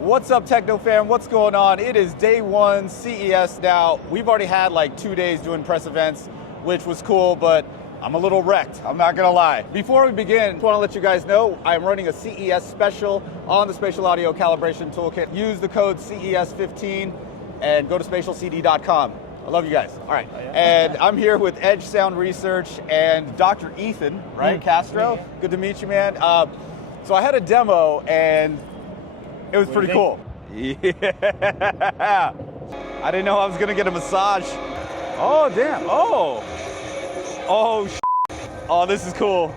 What's up, Techno fam? What's going on? It is day one CES now. We've already had like 2 days doing press events, which was cool, but I'm a little wrecked, I'm not gonna lie. Before we begin, I want to let you guys know I'm running a CES special on the Spatial Audio Calibration Toolkit. Use the code CES15 and go to spatialcd.com. I love you guys. All right. And I'm here with Edge Sound Research and Dr. Ethan, right? Castro. Good to meet you, man. So I had a demo and it was pretty cool. Yeah. I didn't know I was gonna get a massage. Oh, damn. Oh. Oh, oh, this is cool.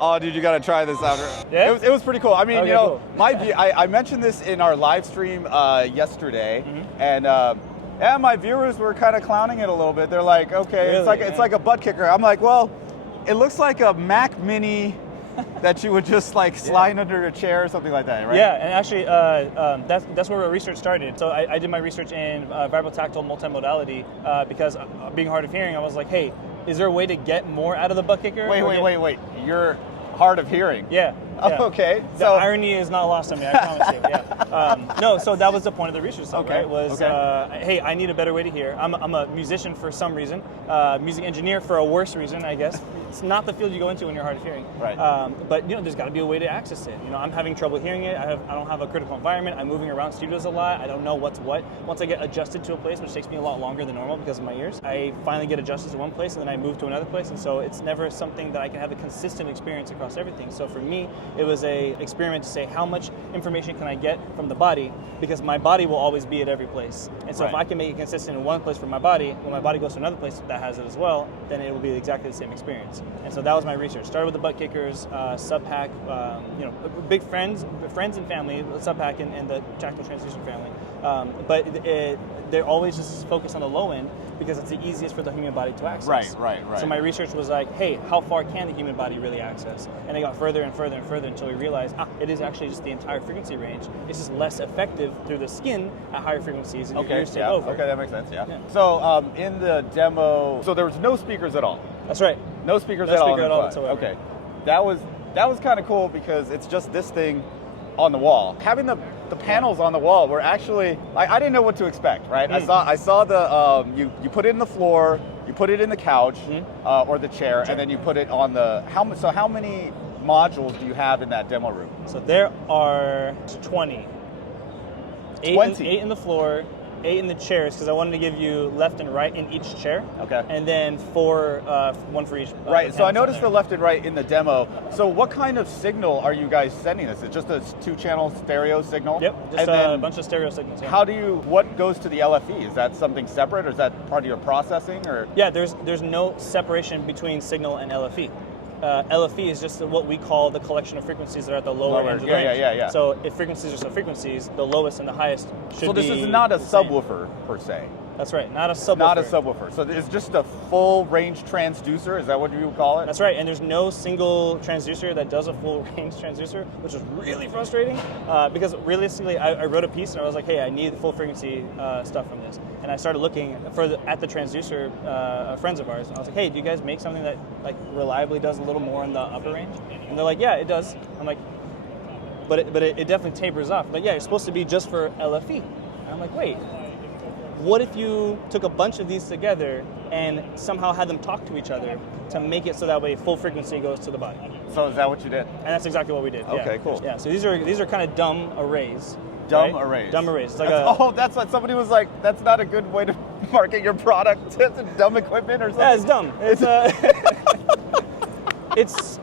Oh, dude, you gotta try this out. Yeah? It was pretty cool. I mean, okay, you know, cool. I mentioned this in our live stream yesterday, and yeah, my viewers were kind of clowning it a little bit. They're like, okay, Really? it's like a butt kicker. I'm like, well, it looks like a Mac Mini that you would just like slide under a chair or something like that, right? Yeah, and actually, that's where our research started. So I did my research in variable tactile multimodality because being hard of hearing, I was like, hey, is there a way to get more out of the butt kicker? Wait. You're hard of hearing. Yeah. Oh, okay. The irony is not lost on me, I promise you. Yeah. No, so that was the point of the research, though, right? Was hey, I need a better way to hear. I'm a musician for some reason, music engineer for a worse reason, I guess. It's not the field you go into when you're hard of hearing. Right. But you know, there's got to be a way to access it. You know, I'm having trouble hearing it. I don't have a critical environment. I'm moving around studios a lot. I don't know what's what. Once I get adjusted to a place, which takes me a lot longer than normal because of my ears, I finally get adjusted to one place and then I move to another place. And so it's never something that I can have a consistent experience across everything. So for me, it was a experiment to say how much information can I get from the body, because my body will always be at every place. And so if I can make it consistent in one place for my body, when my body goes to another place that has it as well, then it will be exactly the same experience. And so that was my research. Started with the butt kickers, Subpack, you know, big friends and family, Subpack and the tactile transducer family. But they're always just focused on the low end because it's the easiest for the human body to access. Right. So my research was like, hey, how far can the human body really access? And it got further and further and further until we realized, it is actually just the entire frequency range. It's just less effective through the skin at higher frequencies. And your ears take over. Okay, that makes sense. Yeah. So in the demo, so there was no speakers at all. That's right. No speakers at all. No speaker at all whatsoever. Okay, that was kind of cool because it's just this thing on the wall. Having the panels on the wall were actually, I didn't know what to expect, right? I saw the you put it in the floor, you put it in the couch or the chair, and then you put it on the how many modules do you have in that demo room? So there are 20. 20? 8 in the floor, 8 in the chairs, because I wanted to give you left and right in each chair. Okay. And then 4, one for each. Right, so I noticed the left and right in the demo. So what kind of signal are you guys sending this? It's just a 2-channel stereo signal? Yep, just a bunch of stereo signals. Yeah. What goes to the LFE? Is that something separate, or is that part of your processing? Or Yeah, there's no separation between signal and LFE. LFE is just what we call the collection of frequencies that are at the lower end of the range. Yeah. So if frequencies are frequencies, the lowest and the highest should be. So this is not a subwoofer per se. That's right, not a subwoofer. Not a subwoofer. So it's just a full range transducer. Is that what you would call it? That's right, and there's no single transducer that does a full range transducer, which is really frustrating because realistically, I wrote a piece and I was like, hey, I need the full frequency stuff from this. And I started looking at the transducer, friends of ours, and I was like, hey, do you guys make something that like reliably does a little more in the upper range? And they're like, yeah, it does. I'm like, but it definitely tapers off. But yeah, it's supposed to be just for LFE. And I'm like, wait. What if you took a bunch of these together and somehow had them talk to each other to make it so that way full frequency goes to the body? So is that what you did? And that's exactly what we did. Okay, cool. Yeah, so these are kind of dumb arrays. Dumb right? arrays. Dumb arrays. It's like that's what somebody was like, that's not a good way to market your product. It's dumb equipment or something. Yeah, it's dumb. It's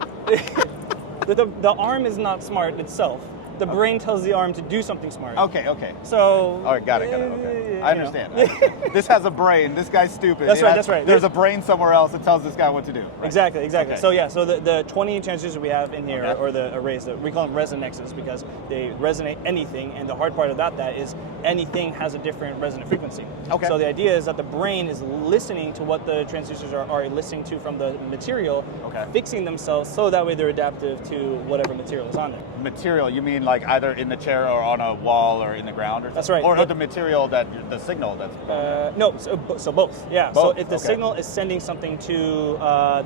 the arm is not smart itself. The brain tells the arm to do something smart. Okay. So. All right, got it. Okay. I understand. This has a brain. This guy's stupid. That's right. There's a brain somewhere else that tells this guy what to do. Right? Exactly. Okay. So yeah, so the 20 transducers we have in here, or the arrays, we call them ResonXs because they resonate anything, and the hard part about that is anything has a different resonant frequency. Okay. So the idea is that the brain is listening to what the transducers are listening to from the material, fixing themselves so that way they're adaptive to whatever material is on there. Material, you mean recording like either in the chair or on a wall or in the ground or something? That's right. Or the material that, the signal that's... No, so both, yeah. Both? So if the signal is sending something to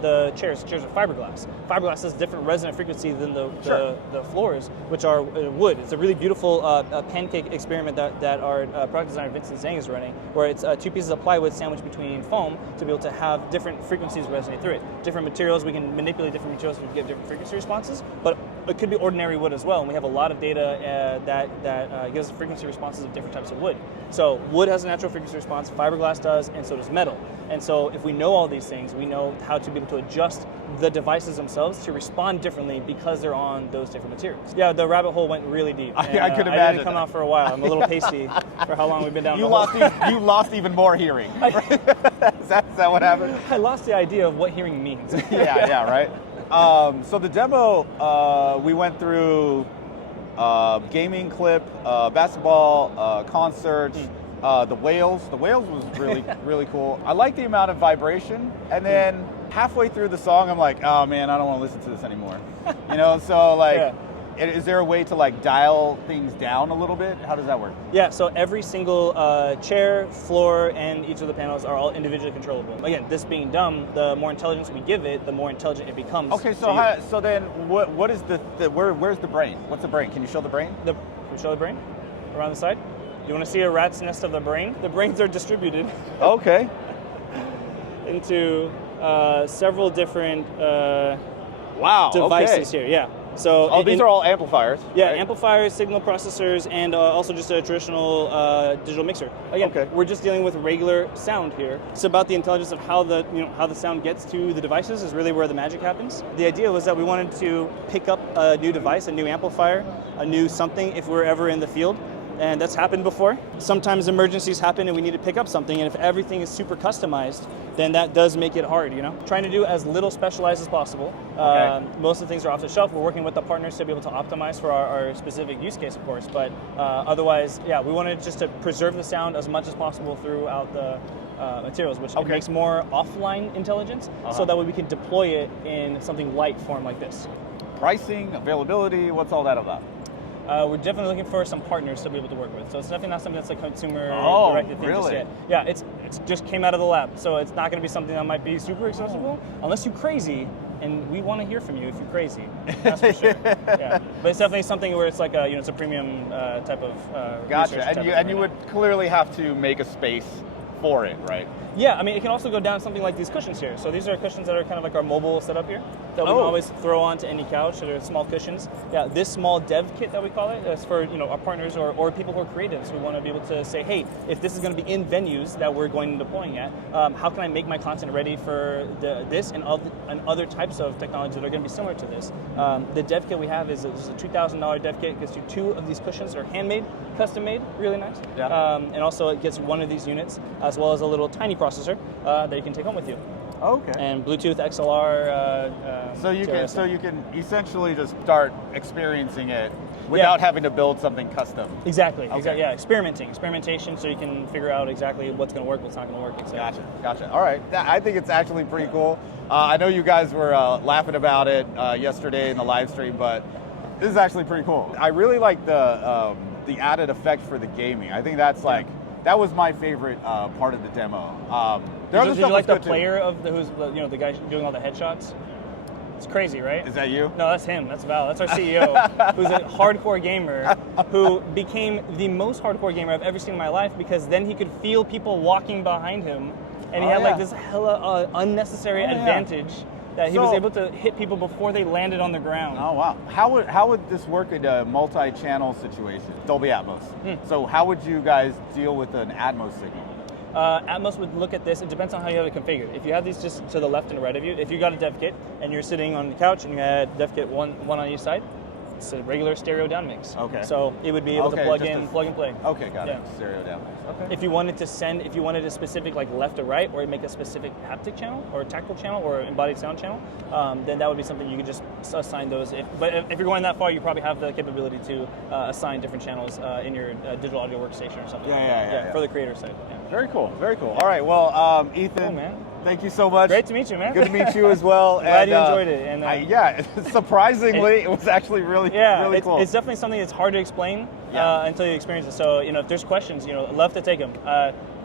the chairs are fiberglass. Fiberglass has a different resonant frequency than the floors, which are wood. It's a really beautiful pancake experiment that our product designer Vincent Zhang is running, where it's 2 pieces of plywood sandwiched between foam to be able to have different frequencies resonate through it. Different materials, we can manipulate different materials to get different frequency responses, but it could be ordinary wood as well, and we have a lot of data that gives frequency responses of different types of wood. So wood has a natural frequency response, fiberglass does, and so does metal. And so if we know all these things, we know how to be able to adjust the devices themselves to respond differently because they're on those different materials. Yeah, the rabbit hole went really deep. And, I could imagine. I didn't come out for a while. I'm a little pasty for how long we've been down the hole. You lost even more hearing. Is that what happened? I lost the idea of what hearing means. yeah, right. So the demo, we went through gaming clip, basketball, concert, the whales. The whales was really, really cool. I like the amount of vibration, and then halfway through the song, I'm like, oh man, I don't want to listen to this anymore. You know, so like, is there a way to like dial things down a little bit? How does that work? Yeah, so every single chair, floor, and each of the panels are all individually controllable. Again, this being dumb, the more intelligence we give it, the more intelligent it becomes. Okay, so so then what is where's the brain? What's the brain? Can you show the brain? Can you show the brain? Around the side? You want to see a rat's nest of the brain? The brains are distributed. Okay. Into several different devices here. Yeah. So these are all amplifiers. Yeah, right? Amplifiers, signal processors, and also just a traditional digital mixer. Again, we're just dealing with regular sound here. It's about the intelligence of how the sound gets to the devices is really where the magic happens. The idea was that we wanted to pick up a new device, a new amplifier, a new something if we're ever in the field. And that's happened before. Sometimes emergencies happen and we need to pick up something, and if everything is super customized, then that does make it hard, you know? Trying to do as little specialized as possible. Most of the things are off the shelf. We're working with the partners to be able to optimize for our specific use case, of course, but otherwise, yeah, we wanted just to preserve the sound as much as possible throughout the materials, which makes more offline intelligence, so that way we can deploy it in something light form like this. Pricing, availability, what's all that about? We're definitely looking for some partners to be able to work with. So it's definitely not something that's a consumer-directed thing just yet. Yeah, it's just came out of the lab, so it's not going to be something that might be super accessible unless you're crazy, and we want to hear from you if you're crazy. That's for sure. Yeah, but it's definitely something where it's like it's a premium type of. Gotcha, and you would clearly have to make a space for it, right? Yeah, I mean, it can also go down something like these cushions here. So these are cushions that are kind of like our mobile setup here that we can always throw onto any couch. They're small cushions. Yeah, this small dev kit that we call it is for our partners or people who are creatives who want to be able to say, hey, if this is going to be in venues that we're going and deploying at, how can I make my content ready for this and other types of technology that are going to be similar to this? The dev kit we have is a $2,000 dev kit. It gets you 2 of these cushions. They're handmade, custom made, really nice. Yeah. And also it gets 1 of these units as well as a little tiny processor that you can take home with you. Okay. And Bluetooth XLR. So you can essentially just start experiencing it without having to build something custom. Exactly. Okay. Yeah. Experimentation, so you can figure out exactly what's going to work, what's not going to work. Etc. Gotcha. All right. I think it's actually pretty cool. I know you guys were laughing about it yesterday in the live stream, but this is actually pretty cool. I really like the added effect for the gaming. I think that's like. That was my favorite part of the demo. Did you like the player of who's the guy doing all the headshots? It's crazy, right? Is that you? No, that's him. That's Val. That's our CEO, who's a hardcore gamer, who became the most hardcore gamer I've ever seen in my life because then he could feel people walking behind him, and he had like this hella unnecessary advantage. That he was able to hit people before they landed on the ground. Oh wow! How would this work in a multi-channel situation? Dolby Atmos. So how would you guys deal with an Atmos signal? Atmos would look at this. It depends on how you have it configured. If you have these just to the left and right of you, if you got a dev kit and you're sitting on the couch and you had dev kit one on each side, it's a regular stereo down mix. Okay. So it would be able to plug in, plug and play. Okay, got it. Stereo down mix. Okay. If you wanted a specific like left or right, or make a specific haptic channel, or tactile channel, or embodied sound channel, then that would be something you could just assign those. But if you're going that far, you probably have the capability to assign different channels in your digital audio workstation or something. Yeah, for the creator side. Yeah. Very cool. All right. Well, Ethan. Cool, man. Thank you so much. Great to meet you, man. Good to meet you as well. Glad you enjoyed it. And yeah, surprisingly, it was actually really cool. It's definitely something that's hard to explain until you experience it. So, if there's questions, love to take them.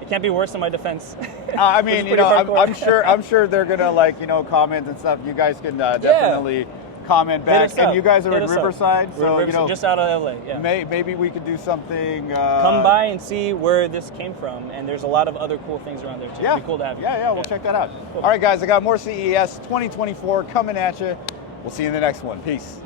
It can't be worse than my defense. I mean, I'm sure they're gonna comment and stuff. You guys can definitely comment back. And you guys are in Riverside, so just out of LA. Yeah. Maybe we could do something. Come by and see where this came from, and there's a lot of other cool things around there too. Yeah, it'd be cool to have you. Yeah, we'll check that out. Cool. All right, guys, I got more CES 2024 coming at you. We'll see you in the next one. Peace.